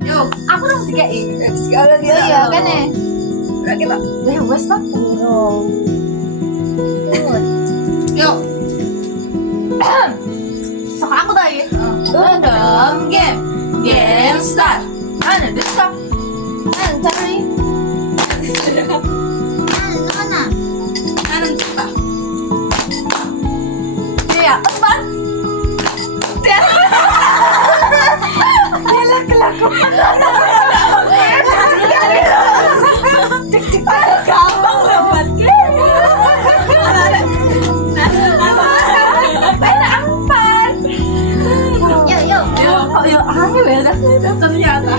Yo, Aku dong dikei. sekarang kita. Iya kan ya. Udah kita. Wes tak burung. Yo. Sok aku tadi. Random game. Game start. Mana bisa? Mana cari? Mana? Kanan kita. Iya, empat. Gila kelakuan. Gampang banget. Enak empat. Yuk. Kok yuk angin ya? Ternyata.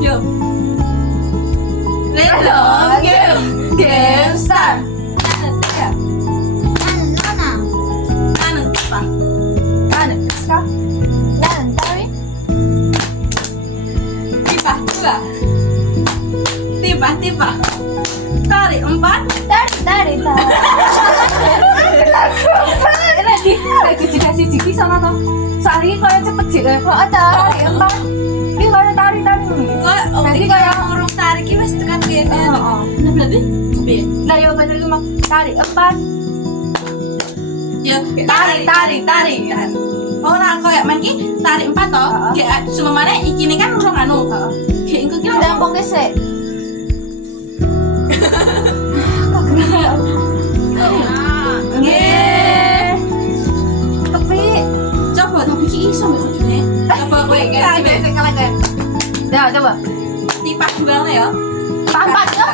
Yo. Random game. Game start. Kanan kita. Mana bisa? Dan cari. Tiba. Tarik 4. Dari. Lagi dikasih jiki sama toh. Soalnya kalau cepet sih, kok ada tarik empat. Ini kalau tarik. Nanti kayak urung tarik iki wis tekan kene. oh. Nah berarti piye? Lah ya bener cuma tarik empat. Ya, tarik kan. Ora koyo main ki tarik 4 toh. Kayak sumane iki ini kan urung anu. Kayak engko ki Dan pokoknya sih. Nggih. Tapi Coba tapi ki iso mbok kene. Coba kowe kayak Ya, coba. tipah dualnya ya. Empat ya?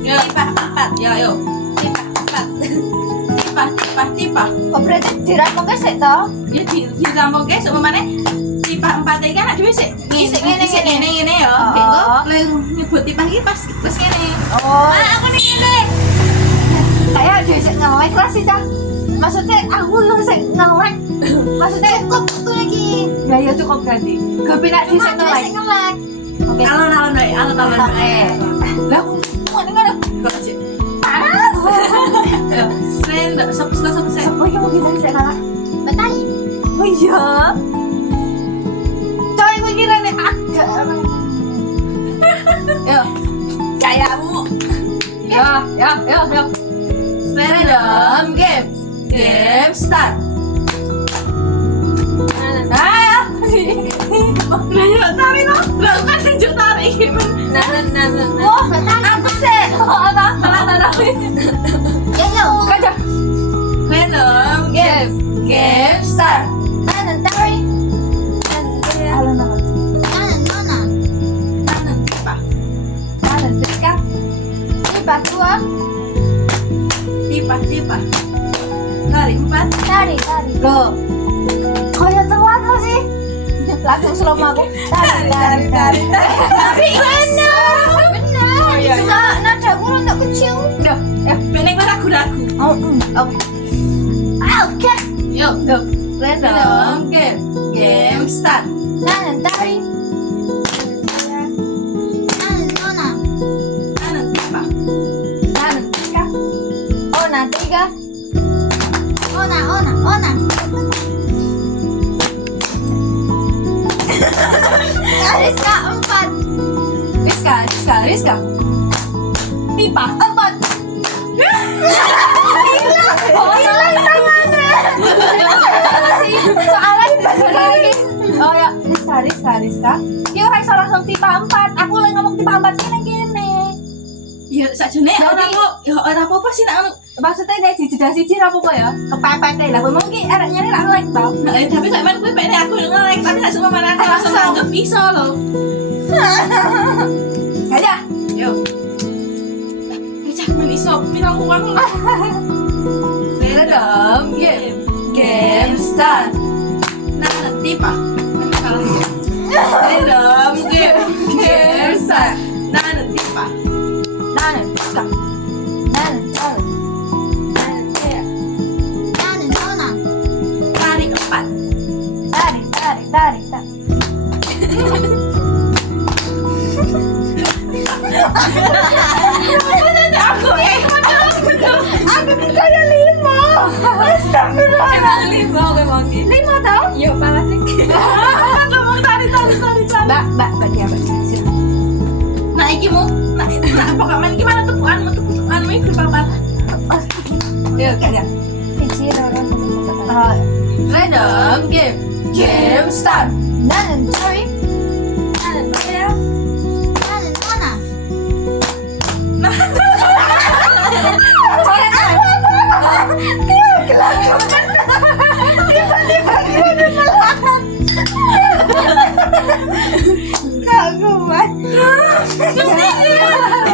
Yo tipah 4. Yo. Tipah 4. Tipah. Oh, berarti dirampungnya sih toh? Ya dirampungke sumane tipah 4 iki kan dhewe sik ngene ya. Kayak engko nyebut tipah iki pas ngene. Oh. Aku ning ngene. Saya diajak nge-like lah sih dah. Maksudnya aku lu sih nge-like. Maksudnya cukup tuh lagi. Ya cukup ganti. Gak pindah di sini nge-like. Oke. Alon-alon wae. Oke. Lah mau nih kan? Kok sih? Panas. Ya, saya sapa saya. Sepoy kamu kita bisa kalah. Betul. Oh iya. Coy gue kira nih agak. Yo. Kayamu. Yo. Random game. Game start. Nah, Lah ya tarik no. Lah kan tunjuk tarik iki men. oh, aku sih. Oh, apa? Ya, kaca. Random game. Game start. Tarik. Halo, nama. Kanan tipah. Kanan, terikat. Tipah dua. Tipah. Tarik 4. Tarik. Loh, kayak telat lo sih. Langsung slow mo ako. Tarik. Tapi benar. Oh, iya. Nada ko rada kecil. Duh, benek ragu-ragu. Oh, oke. Oke. Yo, Go. random game. Game start. Kanan, tarik. Kanan tipah. Kanan, terikat. Ona, tiga. Rizka, empat. Rizka. Tipah. Empat. Hilang tangannya. Soalnya dikasih lagi. Oh ya, Rizka. Dia orang iso langsung tipe 4. Aku lagi ngomong tipe 4 gini. Ya sakjane Jadi- ora apa-apa sih nak anu. Maksudnya dari jeda siji ra apa ya? Kepepet deh lah. Mungkin arek nyari ra like tau. Nah, tapi kayak main gue pengen aku nge-like tapi gak semua mana aku langsung anggap bisa loh. Aja. Yo. Cak main iso pirang uang lah. Random game. Game start. Nah, tipah. Random game. Game start. Nah, tipah. Kanan, Rizka. Kanan, tarik. Tarik 4. Tarik. Aku nih kayak 5. Astagfirullah. Emang 5 5 tau? Yo, malah dikit. Ngomong tarik. Mbak dia. Silakan. Nah, iki mu. Nah, pokoknya gimana tepukan ini berapa? Yuk, ya. Random game. Game start. 나는 Cherry. 나는 뭐야? 나는 원아.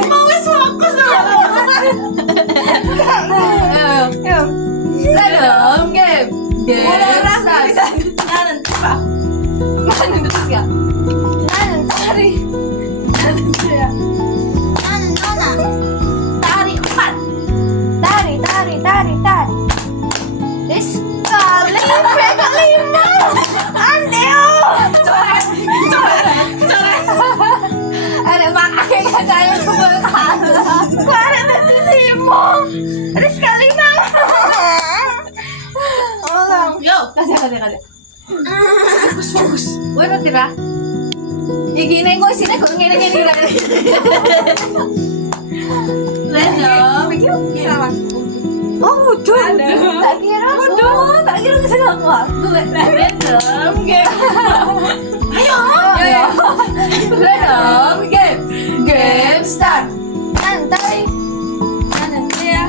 Mau wis fokus Random game. Game start. 나는 티파. 나는 누구야? 나는 Cherry. 나는 뭐야? 나는 원아. 다리 4. Dari. Sekali lima. Andeo. coret. Ada makanya katanya coba kalah. Kemarin nanti limo. Ada sekali bang. Oh, Yo, kasih. Fokus. Woi nanti lah. Gini gue sini kok ngene lah. random. Sama. Oh, mudah. Tak kira bisa ngaku waktu. Random game. Ayo. Random game. Game start. Nanti. 나는 뭐야?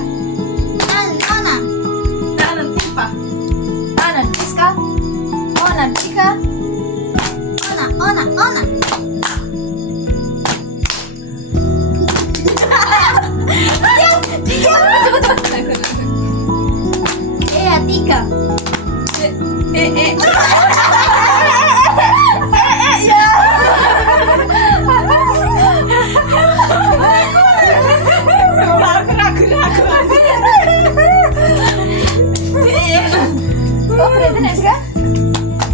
나는 원아. 나는 티파. 나는 Rizka. 난 Tika. 원아. 얘야 띠까. Oh, berarti Rizka?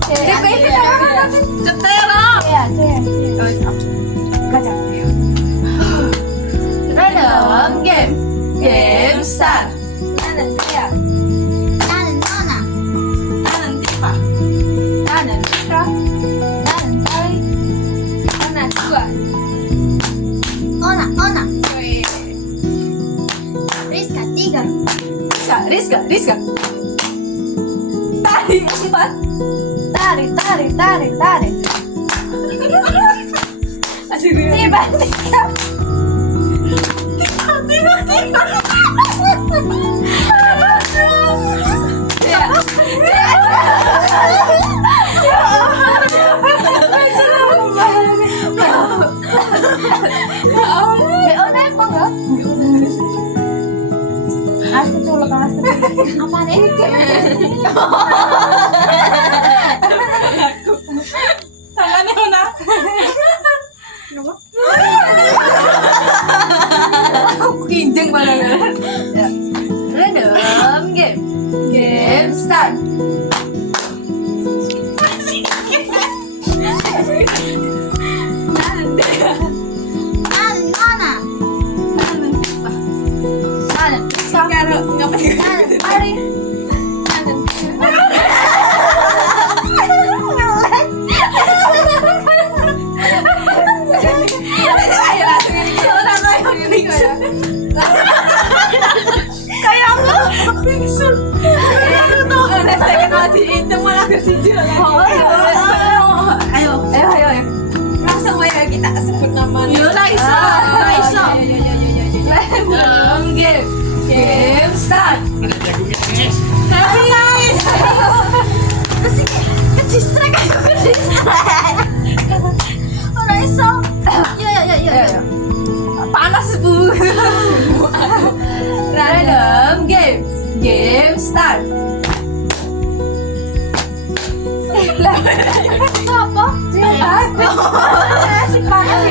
Rizka itu nama Cetera. Iya, Gajah. Random game. Game start. 나는 뭐야? 나는 원아. 나는 티파. 나는 Rizka. 나는 Tari. 하나, 두. 원아. 리스카 띠가. Rizka. Tari 4. Tari. Tiba. Apa nih? tangannya mana? Kinjeng banget. Random game. Game start. 나는 내가. 나는 원아. 나는 티파. 나는 Rizka. 나는 Tari. 나는 Ayo langsung ini. Kayak lu. Bingsul. Udah second mati itu malah kesijil. ayo. Ayo. Langsung aja kita sebut nama. Yo, Raisa. Random game. Game start. Happy guys. Distract aku distract. Ora iso. Ya. Panas bu. Random game. Game start. Lah, apa? Si panas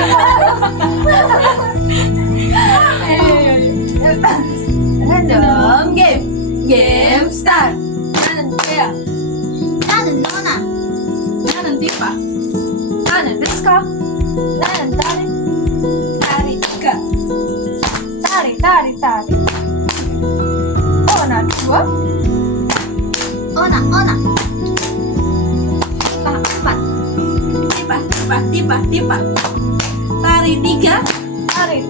Random game. Game start. 나는 뭐야? 나는 원아. 나는 티파. 나는 Rizka. 나는 Tari. 다리 2. Tari. 난 2. 원아. 티파. tipa. Tari 3. Tari.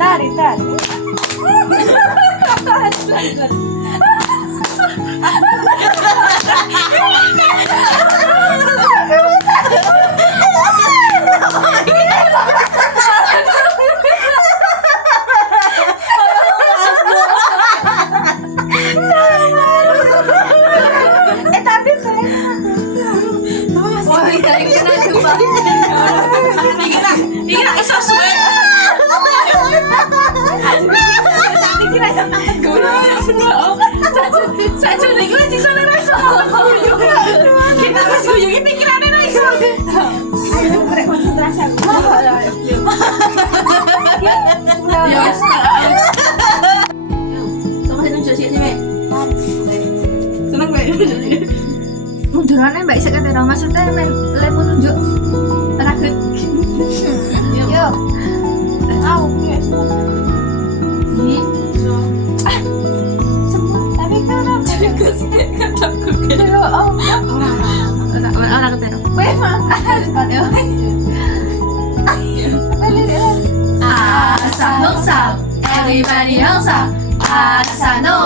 Dikira iso suwe. Saja lagi masih sana rasa. Kita harus guyugi pikirannya nih. Ayo mereka konsentrasi. Ya. Sama nunjuk sih nih. Seneng gue. Mundurannya Mbak Isek kan maksudnya lemu nunjuk ragut. Yo. Tahu ya semua. Semut tapi kan orang ketero. Weh, Asa hongsa, everybody hongsa. Asa no.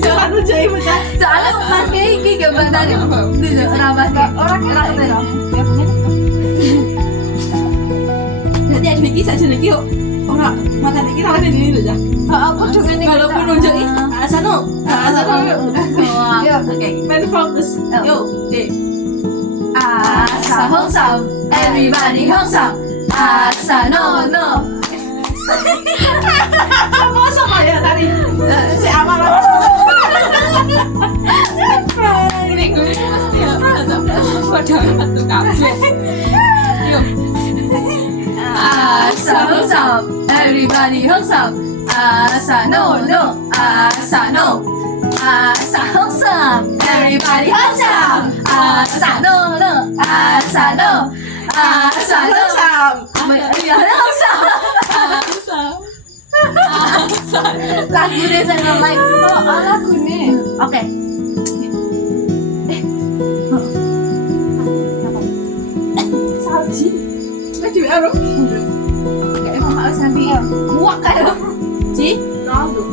Jangan nunjuk ibu cah. Soalnya pas kayak gini gambar tadi. Nunjuk orang ketero. Jadi ada Vicky saja lagi yuk. Orang mata Vicky sama ini dulu aja. Aku juga nih. Walaupun nunjuk asano. Yo, Oke, main fokus. Yuk, deh. Asa hongsa, everybody hongsa. Asa no. Sama ya tadi. Si Amal. Ini gue pasti ya. Padahal satu kafe. Yuk. Asa hongsa, everybody hongsa. Asa no. Asa hongsa, everybody hongsa. Asa no. Ya hongsa. Lagu deh saya like. Lagu nih. Oke. Salji. Lagi apa? Kayak mama Santi. Muak kayak. Ji, lalu.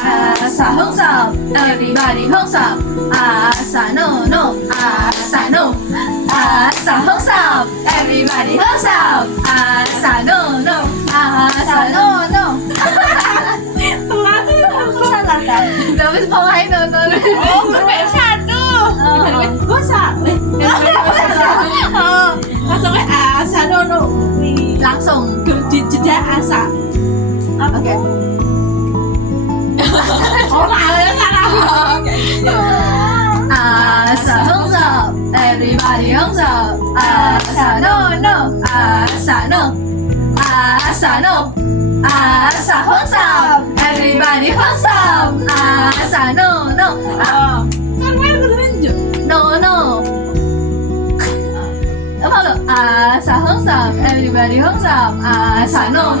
Asa hongsa, everybody hongsa. Asa no. Asa hongsa, everybody hongsa. Asa no. Salah kan? Tapi pemain nonton. Oh, berbeda satu. Bosa. Langsung asa no. Langsung. Di jeda asa. Oke. Oh, salah. Oke. Asa hongsa, everybody hongsa. Asa no. Asa hongsa, everybody hongsa. Asa no. Kan main ke tunjuk. No. Apa lo? Asa hongsa, everybody hongsa. Asa no.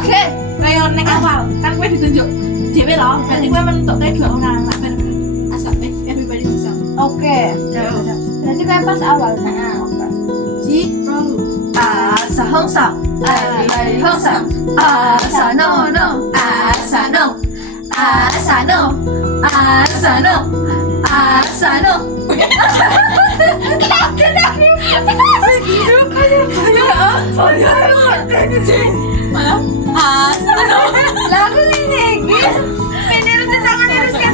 Oke, kayak nek awal kan gue ditunjuk dewe loh. Berarti gue menentuk kayak dua orang lah bener-bener. Asap everybody bisa. Oke. Berarti kayak pas awal. Ji, lalu. Asa hongsa, everybody hongsa. Asa no. Lagu ini. Ini udah tangan luruskan.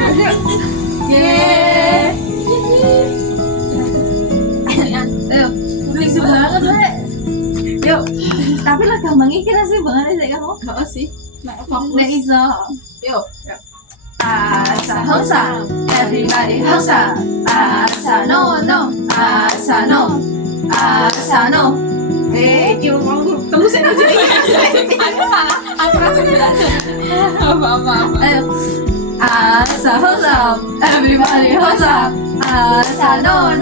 Yeay. Ayo, lucu banget le. Yuk, tapi lah gampang iki sih banget sih kamu. Enggak sih. Nek Nek fokus. iso. Yuk. Asa hongsa, everybody hongsa. Asa no. Iki mau terusin aja. Aku salah. Aku rasa tidak ada. Apa. Ayo. Asa hongsa, everybody hongsa. Asa no.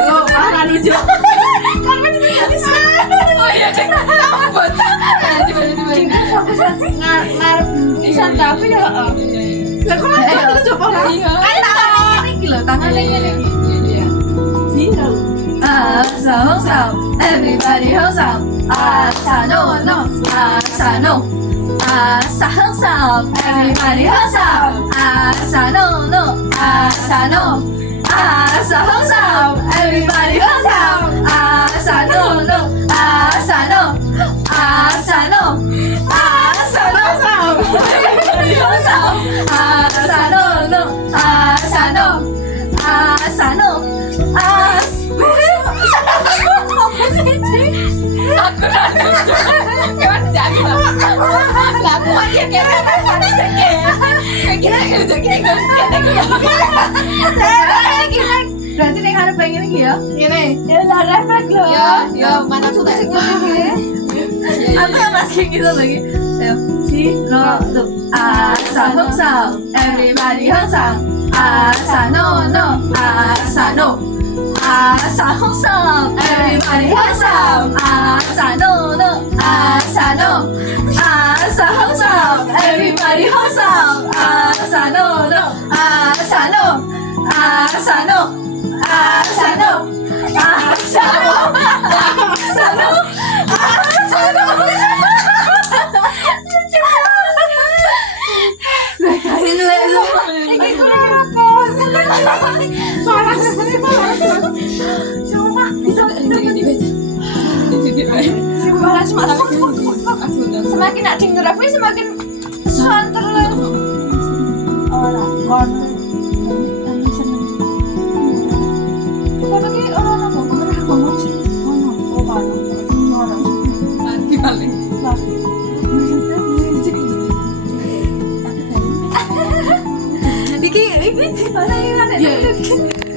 Yo, mana lucu. Kan itu jadi sana. Oh iya, cek. Bocah. Coba. ngarep pisan tapi ya heeh. Lah kok lanjut coba lah. Iya. Tangan iki lho, tangan iki. Asa hong sam, everybody hong sam. Asa no no, asa no. Asa hong sam, everybody hong sam. Asa no no, asa no. Asa hong sam, everybody hong sam. Asa no no, asa no. Asa no, asa no sam, everybody hong sam. Asa no no, asa no. Asa no, aku gimana jadi lah aku aja kayak berarti nih harus pengen lagi ya Gini. ya lah refleks loh Ya, mana sudah aku yang masih gitu lagi ayo si lo lu asa hong sam everybody hong sam asa no no asa no asa hong sam everybody hong sam asa no no asa no asa hong sam everybody hong sam asa no no asa no asa no asa no asa no asa no asa no semakin nak denger apa semakin santer lah orang kon tapi ki orang apa kemarin ngomong sih oh kan orang Lagi paling. iki di mana ini kan